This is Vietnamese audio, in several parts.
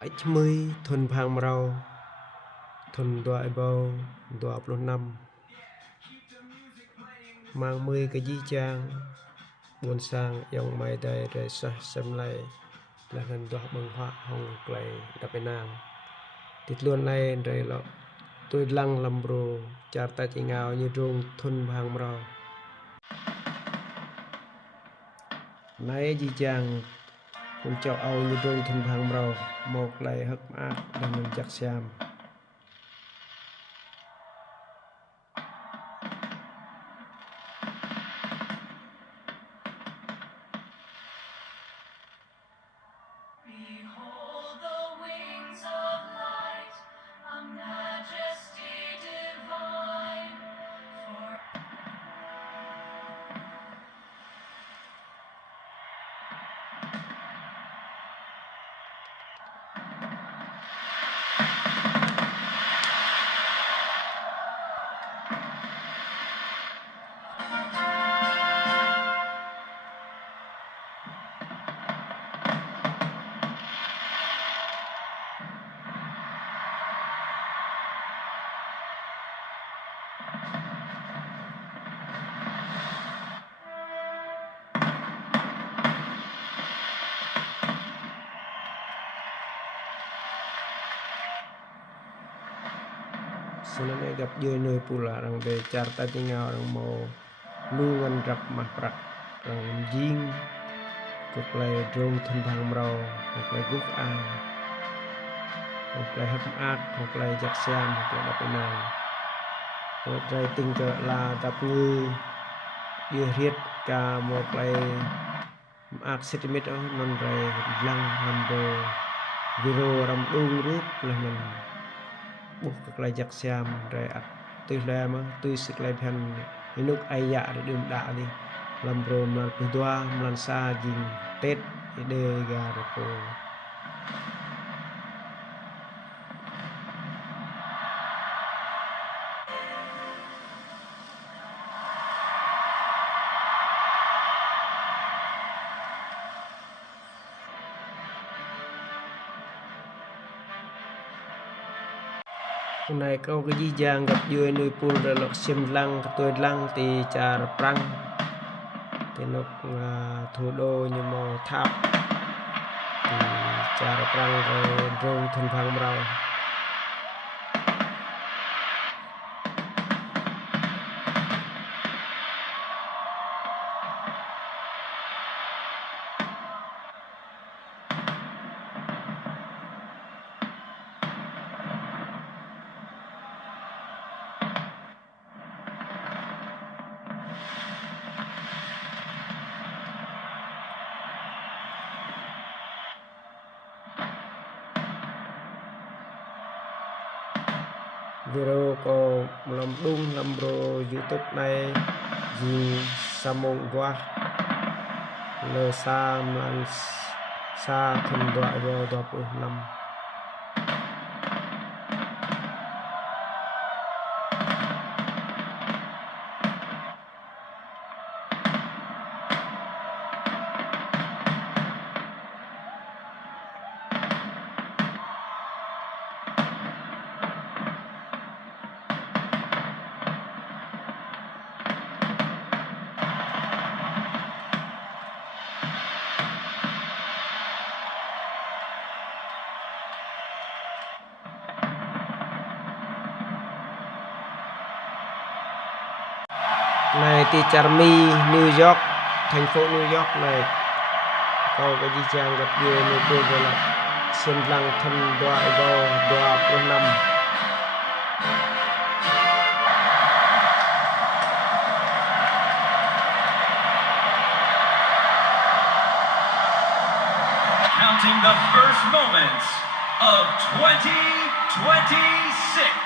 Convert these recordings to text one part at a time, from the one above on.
Ách mươi thuần phang rau thuần đọa bầu đọa plon năm mang mươi cái di trang buồn sang dòng mai đây rồi xem lại là gần đọa bằng hoa hồng clay đập bên nam tít luôn này rồi là tôi lăng làm bro chả ta chỉ ngào như rung thuần phang rau này di trang cũng cho ao như rung thuần phang rau một lại hấp ác để mình chắc xem Senang gặp dưới nơi pula rang de carta tinggal rang mau luan rap mah prak rang jing cực lay drone thân phang rau cực lay gúc an cực lay hấp ác cực lay giặc xem cực lay đập nang cực lay tinh cỡ là đập ngư đưa riết cả một lay ác centimet non ray lăng nằm đồ video ram đung rút là mình buộc cực lay giặc xem rồi từ lẹ mà từ sự lay phen lúc ai dạ được đường đạo đi làm rôm là từ toa làm xa dình tết để gà được cô hôm nay câu cái gì giang gặp dưới nuôi pool rồi lọc xiêm lăng tôi lăng thì trà prang thì nó thủ đô như màu tháp thì trà prang rồi drone thuần phang rau video có làm đúng làm bro YouTube này gì samong qua lơ sa man sa thuần đoạn vào 25 này thì Charmy New York thành phố New York này có cái gì chàng gặp người nơi tôi gọi là xiêm lăng thân đoại vào đoạ pro năm counting the first moments of 2026.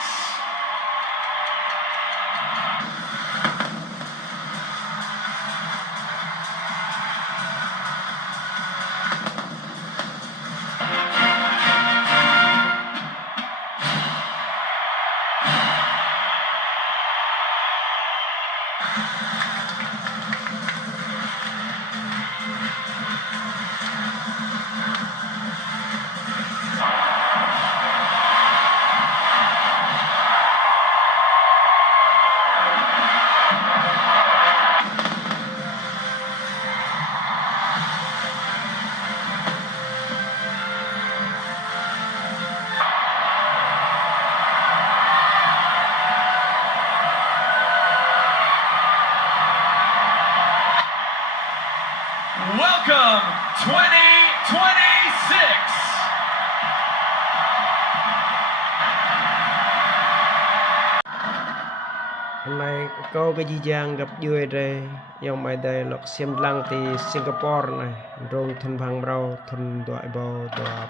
Kau kejijang gặp dưới đây yang mai đây lok xiêm lang ti Singapore này rong thun phang rau thun doi bao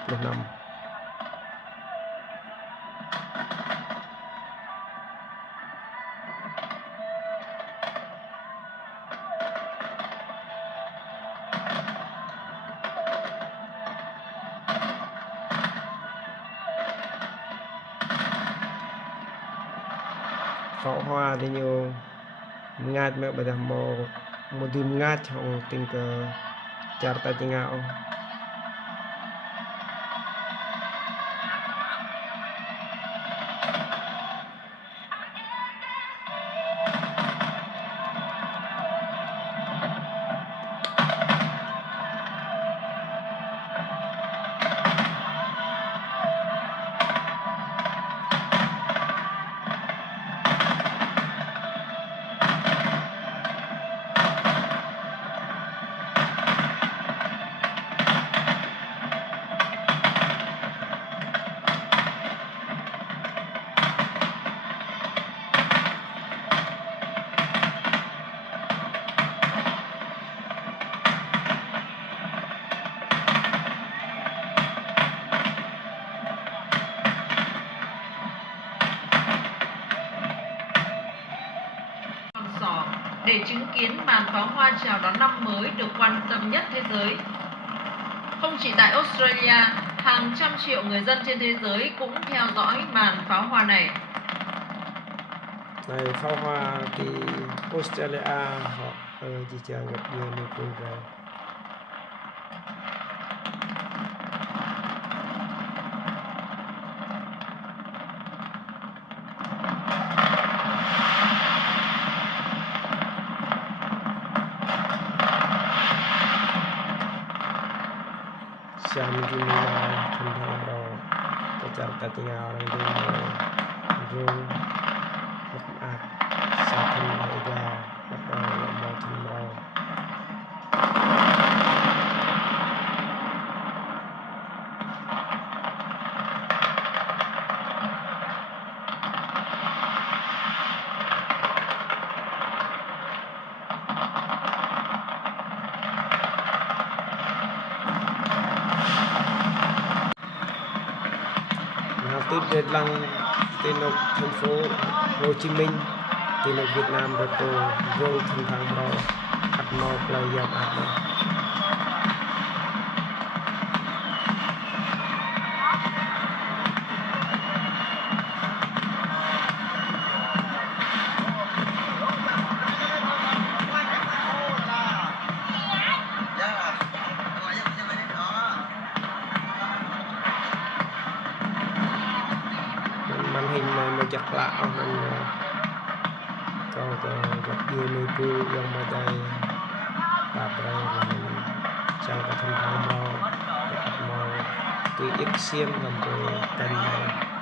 20 năm pháo hoa thì nhiều ngát mẹ bây giờ một đêm ngát trong tình cờ chặt tay tiếng ảo để chứng kiến màn pháo hoa chào đón năm mới được quan tâm nhất thế giới. Không chỉ tại Australia, hàng trăm triệu người dân trên thế giới cũng theo dõi màn pháo hoa này. Này pháo hoa thì Australia họ chỉ chẳng gặp nhiều người cùng rồi. Siam di mana tentang ro kejar tinggal orang di rung makat saken ega atau mau tentang Từ Đài Loan tới thành phố Hồ Chí Minh tới Việt Nam rồi từ rong thun phang rau ắt mau play yam ắt màn hình này mà chặt lạ mình có gặp nhiều người cô yang mai đây và đây là mình chào các thân thang mau từ X xiêm làm về kênh này